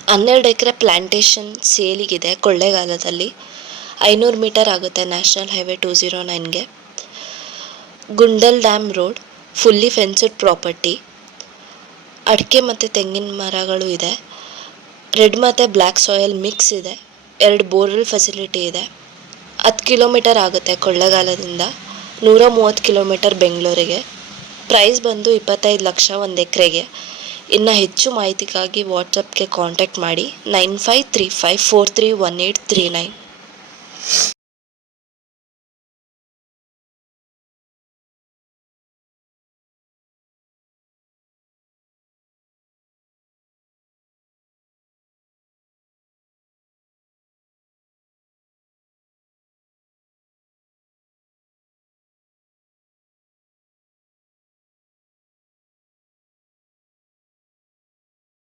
12 ಎಕರೆ plantation ಸೇಲಿಗಿದೆ ಕೊಳ್ಳೇಗಾಲದಲ್ಲಿ. 500 metre ಆಗುತ್ತೆ national highway 209ಗೆ. Gundal dam road, fully ಫೆನ್ಸ್ಡ್ property. ಅಡಿಕೆ ಮತ್ತು ತೆಂಗಿನ ಮರಗಳು ಇದೆ. ರೆಡ್ ಮತ್ತು ಬ್ಲ್ಯಾಕ್ ಸಾಯಿಲ್ ಮಿಕ್ಸ್ ಇದೆ. 2 ಬೋರ್ವೆಲ್ ಫೆಸಿಲಿಟಿ ಇದೆ. 10 ಕಿಲೋಮೀಟರ್ ಆಗುತ್ತೆ ಕೊಳ್ಳೇಗಾಲದಿಂದ, 130 ಕಿಲೋಮೀಟರ್ ಬೆಂಗಳೂರಿಗೆ. ಪ್ರೈಸ್ ಬಂದು 25 ಲಕ್ಷ ಒಂದು ಎಕರೆಗೆ. ಇನ್ನು ಹೆಚ್ಚು ಮಾಹಿತಿಗಾಗಿ ವಾಟ್ಸಪ್ಗೆ ಕಾಂಟ್ಯಾಕ್ಟ್ ಮಾಡಿ 9535431839.